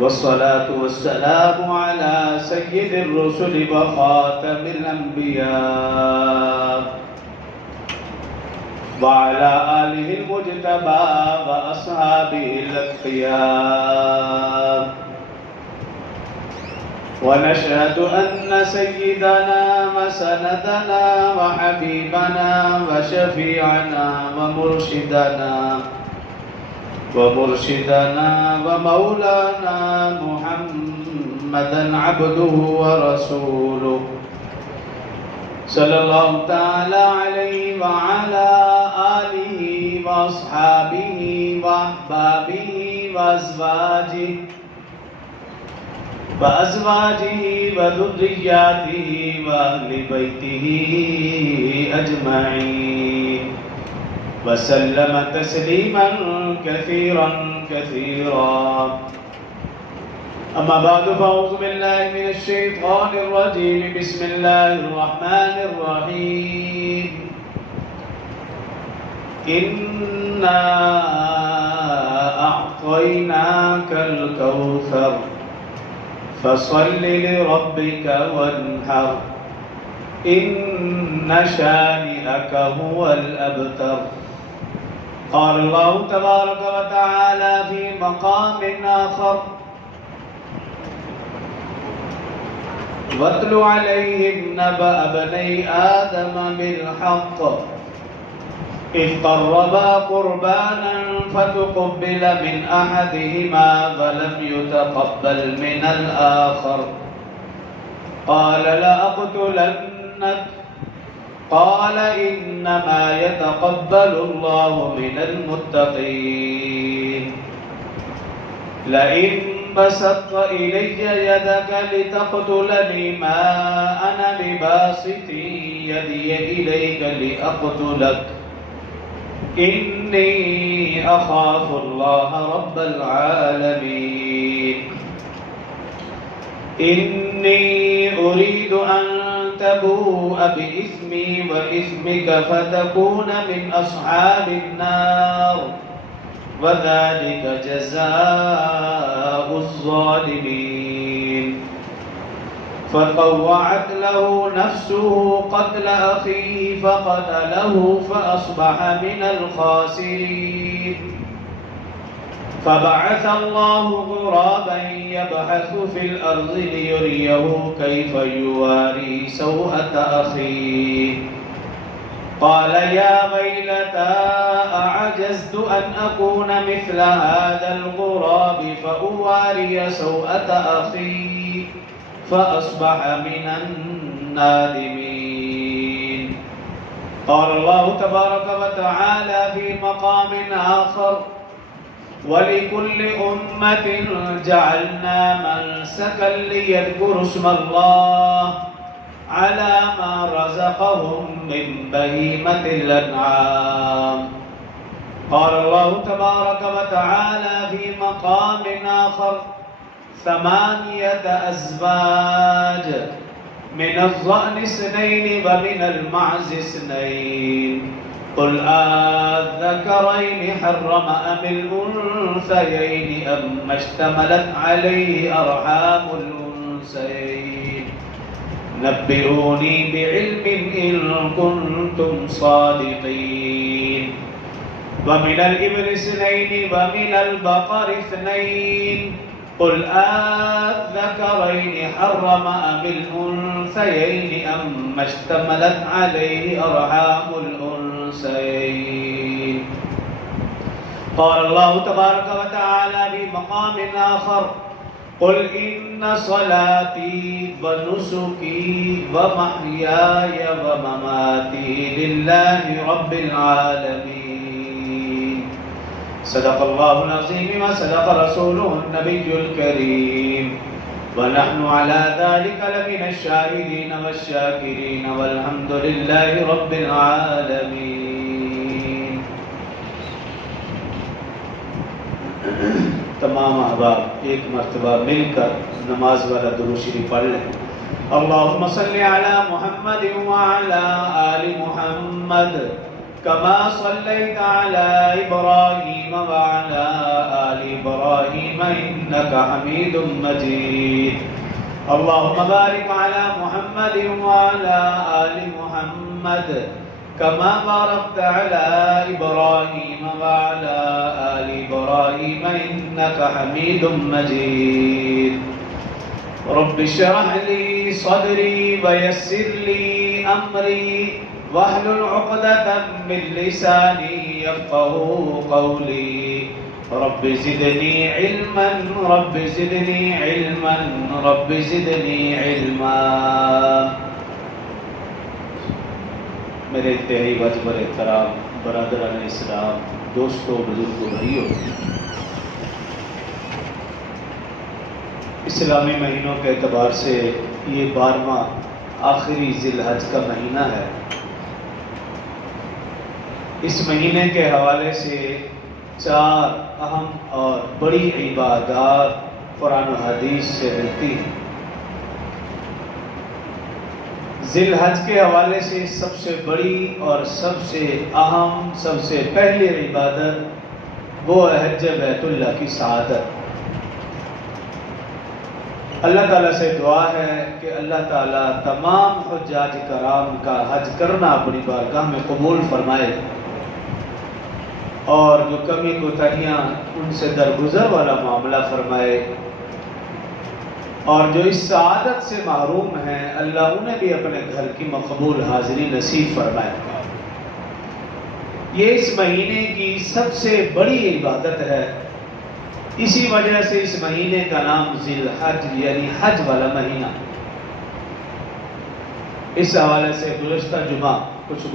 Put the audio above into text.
वस्सलातु वस्सलामु अला सय्यिदिर रुसुलि व खातमिल अंबिया व अला आलिहिल मुज्तबा व अस्हाबिहिल अत्क़ियाम व नशहदु अन्न सय्यिदना व सनदना व हबीबना व शफीअना व मुर्शिदना व मौलाना मुहम्मदन अब्दुहु व रसूलुहु सल्लल्लाहु तआला अलैहि व अला आलिहि व अस्हाबिहि व अहबाबिहि व अज़वाजिहि व ذुर्रिय्यातिहि व अहलि बैतिहि अजमईन व सल्लम तस्लीमन कसीरा। अम्मा बादु फ़अऊज़ु बिल्लाहि मिनश शैतानिर रजीम बिस्मिल्लाहिर रहमानिर रहीम। इन्ना अअतैनाकल कौसर फसल्लि लिरब्बिका वन्हर इन्न शानिअक हुवल अबतर। क़ाल अल्लाहु तबारक व तआला फ़ी मक़ामिन आख़र वत्लु अलैहिम नबअ बनी आदम बिलहक़्क़ इज़ क़र्रबा क़ुरबानन फ़तुक़ुब्बिल मिन अहदिहिमा वलम युतक़ब्बल मिनल आख़र क़ाल लअक़्तुलन्नक क़ाल इन्नमा यतक़ब्बलुल्लाहु मिनल मुत्तक़ीन। लइन बसत्त इलय्य यदक लितक़्तुलनी मा अना बिबासिति यदी इलैक लिअक़्तुलक इन्नी अख़ाफ़ुल्लाह रब्बल आलमीन। इन्नी उरीदु अन तबूअ बिइस्मी व इस्मिक फतकून मिन अस्हाबिन नार वज़ालिक जज़ाउज़ ज़ालिमीन। फ़तव्वअत लहू नफ़्सुहु क़त्ल अख़ीहि फ़क़तलहु फ़अस्बह मिनल ख़ासिरीन। फ़बअथ अल्लाहु ग़ुराबन यबहथु फ़िल अर्ज़ि लियुरियहु कैफ़ युवारी सौअत अख़ीहि क़ाल या वैलता अअजज़्तु अन अकून मिस्ल हाज़ल ग़ुराबि फ़उवारिय सौअत अख़ी फ़अस्बह मिनन नादिमीन। क़ाल अल्लाहु तबारक व तआला फ़ी मक़ामिन आख़र वलिकुल्लि उम्मतिन जअलना मनसकन लियज़्कुरु स्मल्लाह अला मा रज़क़हुम मिन बहीमतिल अन्आम। क़ाल अल्लाहु तबारक व तआला फ़ी मक़ामिन आख़र समानियत अज़वाज मिनज़-ज़अनि इस्नैन व मिनल मअज़ि इस्नैन क़ुल अज़्ज़करैनि हर्रम अमिल उन्सयैन अम्मा इश्तमलत अलैहि अरहामुल उन्सयैन नब्बिऊनी बिइल्मिन इन कुन्तुम सादिक़ीन। व मिनल इब्नि इस्नैन व मिनल बक़रि इस्नैन क़ुल अज़्ज़करैनि हर्रम अमिल उन्सयैन अम्मा इश्तमलत अलैहि अरहामुल उन्सयैन। क़ाल अल्लाहु तबारक व तआला फ़ी मक़ामिन आख़र क़ुल इन्न सलाती व नुसुकी व महयाय व ममाती लिल्लाहि रब्बिल आलमीन। सदक़ल्लाहुल अज़ीम व सदक़ रसूलुहुन नबियुल करीम व नहनु अला ज़ालिका लमिनश शाहिदीन वश्शाकिरीन वल्हम्दुलिल्लाहि रब्बिल आलमीन। तमाम अहबाब एक मर्तबा मिलकर नमाज वाला दुरूद शरीफ पढ़ लें। अल्लाहुम्मा सल्लि अला मुहम्मद व अला आलि मुहम्मद कमा सल्लैता अला इब्राहीम व अला आलि इब्राहीम इन्नका हमीदुम मजीद। अल्लाहुम्म बारिक अला मुहम्मद व अला आलि मुहम्मद कमा बारकता अला इब्राहीम व अला आलि इब्राहीम इन्नका हमीदुम मजीद। रब्बि इश्रह ली सदरी व यस्सिर ली अमरी वहलुल उक़दतम मिन लिसानी यफ़क़हू क़ौली। Rabbi ज़िदनी इल्मन rabbi ज़िदनी इल्मन rabbi ज़िदनी इल्मा। मेरे इंतहाई वाजिब एहतराम बरादरान इस्लाम, दोस्तों, बुजुर्गों, भाइयों, इस्लामी महीनों के एतबार से ये 12वां आखिरी ज़िलहज का महीना है। इस महीने के हवाले से 4 अहम और बड़ी इबादत कुरान और हदीस से मिलती हैं। ज़िलहज के हवाले से सबसे बड़ी और सबसे अहम, सबसे पहली इबादत वो है हज बैतुल्लाह की सआदत। अल्लाह ताला से दुआ है कि अल्लाह ताला तमाम हुज्जाज कराम का हज करना अपनी बारगाह में कबूल फरमाए और जो कमी कोताहियाँ उनसे दरगुजर वाला मामला फरमाए, और जो इस सआदत से महरूम हैं अल्लाह उन्हें भी अपने घर की मकबूल हाजिरी नसीब फरमाए। ये इस महीने की सबसे बड़ी इबादत है। इसी वजह से इस महीने का नाम ज़िलहज यानी हज वाला महीना। इस हवाले से गुज़श्ता जुमा कुछ